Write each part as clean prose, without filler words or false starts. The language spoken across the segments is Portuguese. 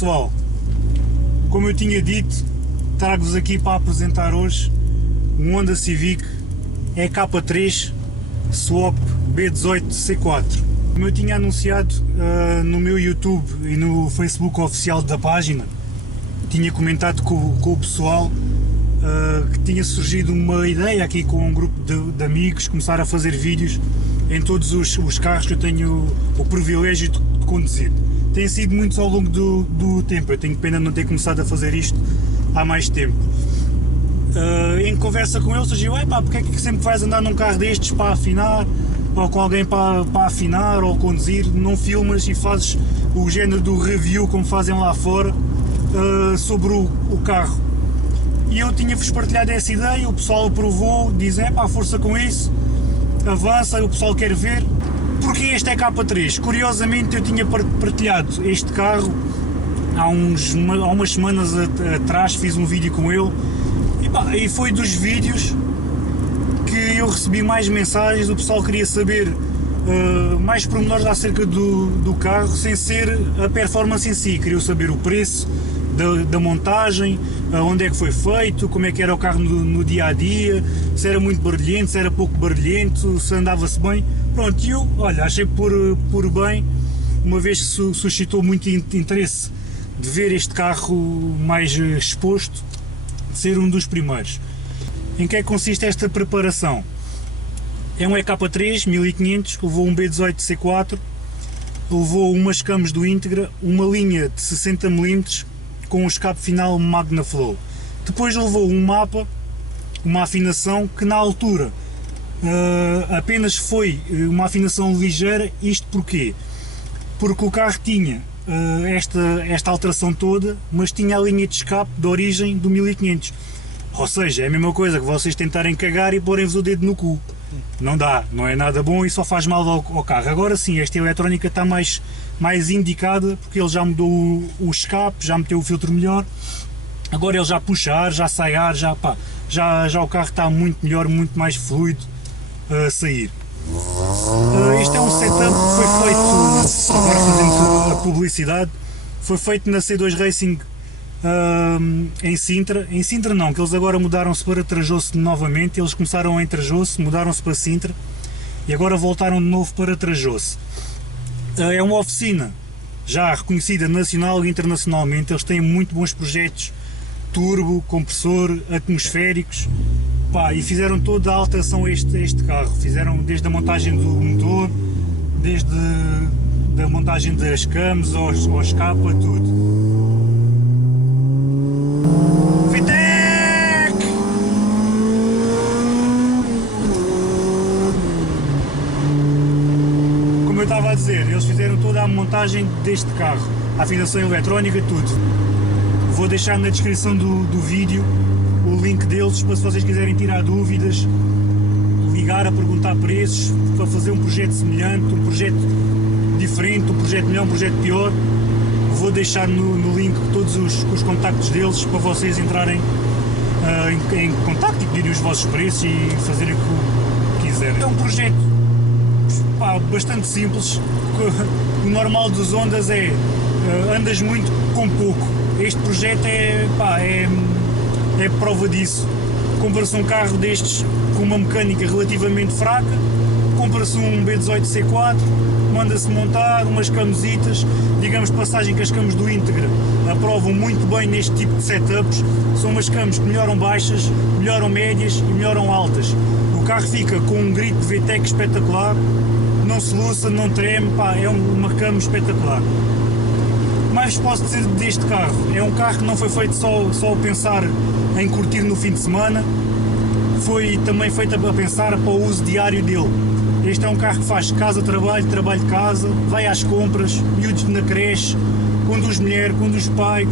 pessoal, como eu tinha dito, trago-vos aqui para apresentar hoje um Honda Civic EK3 Swap B18 C4. Como eu tinha anunciado no meu YouTube e no Facebook oficial da página, tinha comentado com o pessoal que tinha surgido uma ideia aqui com um grupo de amigos, começar a fazer vídeos em todos os carros que eu tenho o privilégio de conduzir. Tem sido muitos ao longo do tempo, eu tenho pena de não ter começado a fazer isto há mais tempo. Em conversa com ele surgiu, porque é que sempre vais andar num carro destes para afinar, ou com alguém para afinar ou conduzir, não filmas e fazes o género do review como fazem lá fora sobre o carro. E eu tinha-vos partilhado essa ideia, o pessoal aprovou, diz, força com isso, avança, o pessoal quer ver. Porque este EK3? Curiosamente eu tinha partilhado este carro há umas semanas atrás, fiz um vídeo com ele e foi dos vídeos que eu recebi mais mensagens, o pessoal queria saber mais pormenores acerca do carro, sem ser a performance em si, queria saber o preço da montagem, onde é que foi feito, como é que era o carro no dia a dia, se era muito barulhento, se era pouco barulhento, se andava-se bem. Pronto, e eu, achei por bem, uma vez que suscitou muito interesse de ver este carro mais exposto, de ser um dos primeiros. Em que é que consiste esta preparação? É um EK3 1500, levou um B18 C4, levou umas camas do Integra, uma linha de 60 mm com um escape final MagnaFlow. Depois levou um mapa, uma afinação que na altura apenas foi uma afinação ligeira. Isto porquê? Porque o carro tinha esta alteração toda, mas tinha a linha de escape de origem do 1500. Ou seja, é a mesma coisa que vocês tentarem cagar e porem-vos o dedo no cu. Não dá, não é nada bom e só faz mal ao carro. Agora sim, esta eletrónica está mais indicada, porque ele já mudou o escape, já meteu o filtro melhor. Agora ele já puxa ar, já sai ar, já o carro está muito melhor, muito mais fluido a sair. Este é um setup que foi feito, agora fazendo a publicidade, foi feito na C2 Racing em Sintra não, que eles agora mudaram-se para Trajoso novamente, eles começaram em Trajoso, mudaram-se para Sintra e agora voltaram de novo para Trajoso. É uma oficina já reconhecida nacional e internacionalmente, eles têm muito bons projetos turbo, compressor, atmosféricos, e fizeram toda a alteração a este carro, fizeram desde a montagem do motor, desde a montagem das camas, ao escape, a tudo. Como eu estava a dizer, eles fizeram toda a montagem deste carro, a afinação eletrónica, tudo. Vou deixar na descrição do vídeo o link deles para, se vocês quiserem tirar dúvidas, ligar a perguntar preços, para fazer um projeto semelhante, um projeto diferente, um projeto melhor, um projeto pior. Vou deixar no link todos os contactos deles para vocês entrarem em contacto e pedirem os vossos preços e fazerem o que quiserem. É um projeto bastante simples. O normal dos Hondas é andas muito com pouco. Este projeto é prova disso. Compra-se um carro destes com uma mecânica relativamente fraca, compra-se um B18 C4, manda-se montar umas camositas, digamos de passagem que as camas do Integra aprovam muito bem neste tipo de setups, são umas camas que melhoram baixas, melhoram médias e melhoram altas. O carro fica com um grito de VTEC espetacular, não se luça, não treme, é uma cama espetacular. Mais posso dizer deste carro, é um carro que não foi feito só a pensar em curtir no fim de semana, foi também feito a pensar para o uso diário dele. Este é um carro que faz casa-trabalho, trabalho-casa, vai às compras, miúdos na creche, conduz mulher, conduz pai,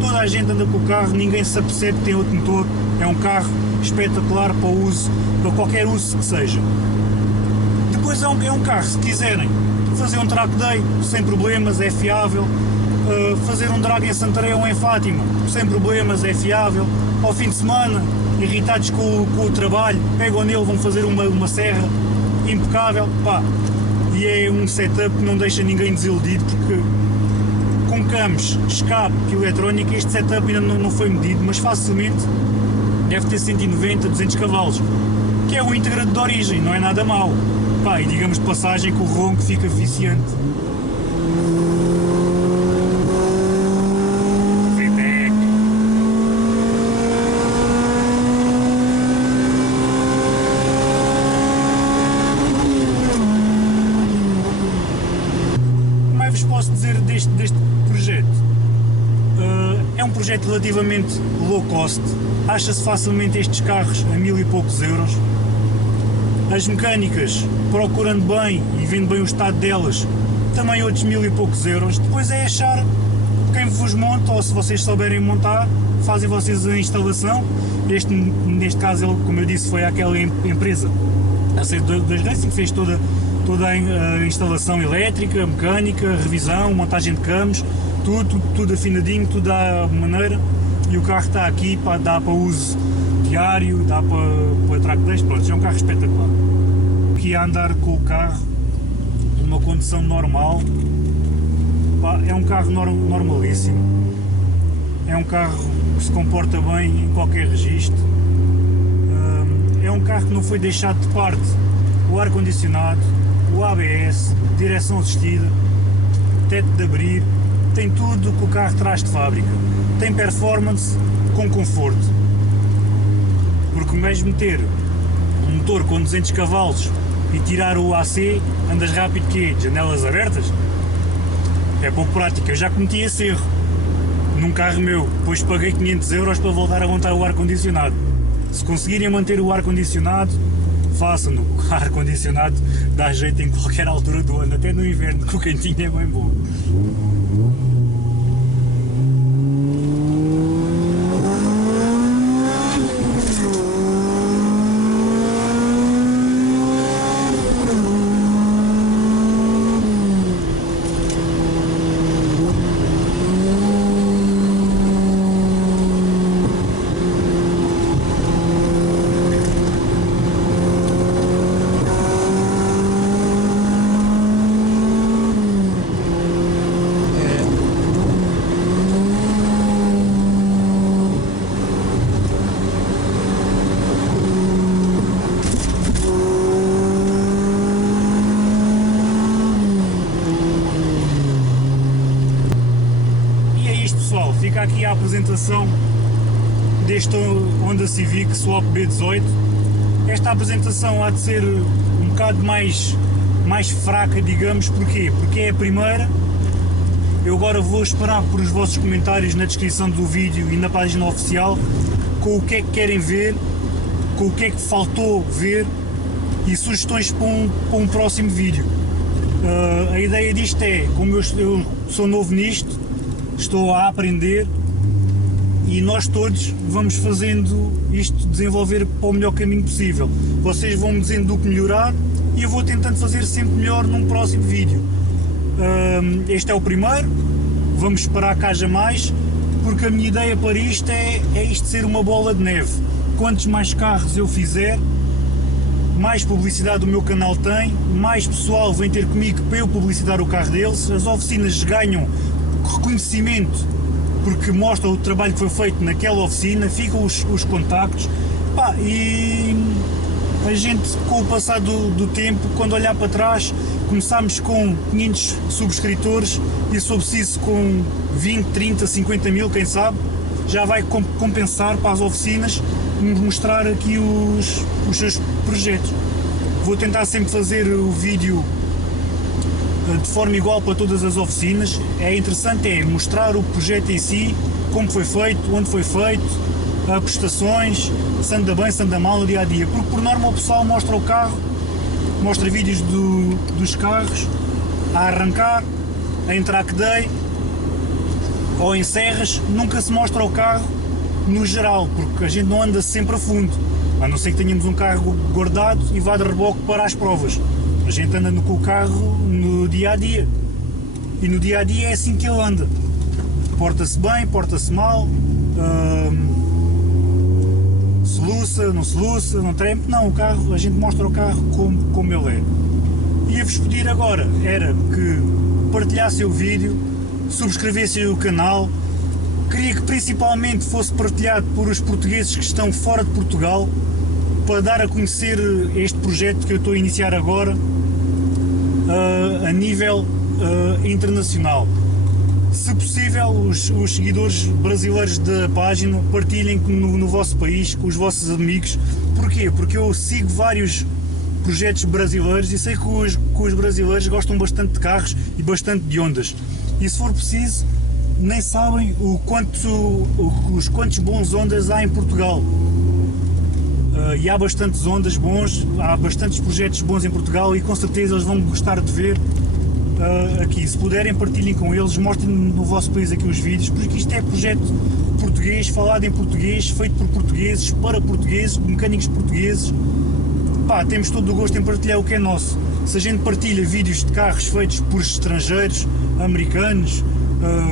toda a gente anda com o carro, ninguém se apercebe que tem outro motor. É um carro espetacular para o uso, para qualquer uso que seja. Depois é um carro, se quiserem fazer um track day sem problemas, é fiável. Fazer um drag em Santarém ou em Fátima, sem problemas, é fiável. Ao fim de semana, irritados com o trabalho, pegam nele, vão fazer uma serra impecável, e é um setup que não deixa ninguém desiludido, porque com camos, escape e eletrónica, este setup ainda não foi medido, mas facilmente deve ter 190, 200 cavalos, que é o íntegra de origem, não é nada mau. Pá, e digamos de passagem que o ronco fica viciante. Como é que vos posso dizer deste projeto? É um projeto relativamente low cost, acha-se facilmente estes carros a 1000 e poucos euros. As mecânicas, procurando bem e vendo bem o estado delas, também outros 1000 e poucos euros. Depois é achar quem vos monta, ou se vocês souberem montar, fazem vocês a instalação. Neste caso, como eu disse, foi aquela empresa a C2 Racing que fez toda a instalação elétrica, mecânica, revisão, montagem de camos, tudo afinadinho, tudo à maneira, e o carro está aqui, dá para uso diário, dá para track days, pronto, é um carro espetacular. Aqui a andar com o carro numa condição normal, é um carro normalíssimo, é um carro que se comporta bem em qualquer registro, é um carro que não foi deixado de parte o ar-condicionado, o ABS, direção assistida, teto de abrir, tem tudo que o carro traz de fábrica, tem performance com conforto, porque mesmo ter um motor com 200 cavalos e tirar o AC, andas rápido que janelas abertas, é pouco prático. Eu já cometi esse erro num carro meu, depois paguei 500 euros para voltar a montar o ar-condicionado. Se conseguirem manter o ar-condicionado, façam-no. O ar-condicionado dá jeito em qualquer altura do ano, até no inverno, que o quentinho é bem bom. Fica aqui a apresentação deste Honda Civic Swap B18. Esta apresentação há de ser um bocado mais fraca, digamos. Porquê? Porque é a primeira. Eu agora vou esperar por os vossos comentários na descrição do vídeo e na página oficial, com o que é que querem ver, com o que é que faltou ver e sugestões para um próximo vídeo. A ideia disto é, como eu sou novo nisto, estou a aprender e nós todos vamos fazendo isto, desenvolver para o melhor caminho possível. Vocês vão me dizendo do que melhorar e eu vou tentando fazer sempre melhor num próximo vídeo. Este é o primeiro, vamos esperar que haja mais, porque a minha ideia para isto é isto ser uma bola de neve. Quantos mais carros eu fizer, mais publicidade o meu canal tem, mais pessoal vem ter comigo para eu publicitar o carro deles, as oficinas ganham reconhecimento porque mostra o trabalho que foi feito naquela oficina, ficam os contactos, e a gente, com o passar do tempo, quando olhar para trás, começámos com 500 subscritores e se for preciso com 20, 30, 50 mil, quem sabe, já vai compensar para as oficinas mostrar aqui os seus projetos. Vou tentar sempre fazer o vídeo de forma igual para todas as oficinas. É interessante mostrar o projeto em si, como foi feito, onde foi feito, prestações, se anda bem, se anda mal no dia a dia, porque por norma o pessoal mostra o carro, mostra vídeos dos carros a arrancar, em track day ou em serras, nunca se mostra o carro no geral, porque a gente não anda sempre a fundo, a não ser que tenhamos um carro guardado e vá de reboque para as provas. A gente anda com o carro no dia a dia e no dia a dia é assim que ele anda, porta-se bem, porta-se mal, soluça, não treme, não, o carro, a gente mostra o carro como ele é. Ia-vos pedir agora era que partilhassem o vídeo, subscrevessem o canal. Queria que principalmente fosse partilhado por os portugueses que estão fora de Portugal, para dar a conhecer este projeto que eu estou a iniciar agora a nível internacional. Se possível, os seguidores brasileiros da página partilhem no vosso país, com os vossos amigos. Porquê? Porque eu sigo vários projetos brasileiros e sei que os brasileiros gostam bastante de carros e bastante de ondas. E se for preciso, nem sabem os quantos bons ondas há em Portugal. E há bastantes ondas bons, há bastantes projetos bons em Portugal e com certeza eles vão gostar de ver aqui. Se puderem, partilhem com eles, mostrem no vosso país aqui os vídeos, porque isto é projeto português, falado em português, feito por portugueses, para portugueses, mecânicos portugueses. Pá, temos todo o gosto em partilhar o que é nosso. Se a gente partilha vídeos de carros feitos por estrangeiros, americanos,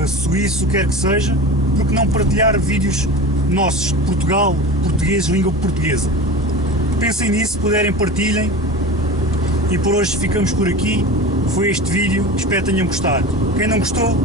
suíços, o que quer que seja, porque não partilhar vídeos nossos, de Portugal, portugueses, língua portuguesa? Pensem nisso, se puderem, partilhem. E por hoje ficamos por aqui. Foi este vídeo, espero que tenham gostado. Quem não gostou,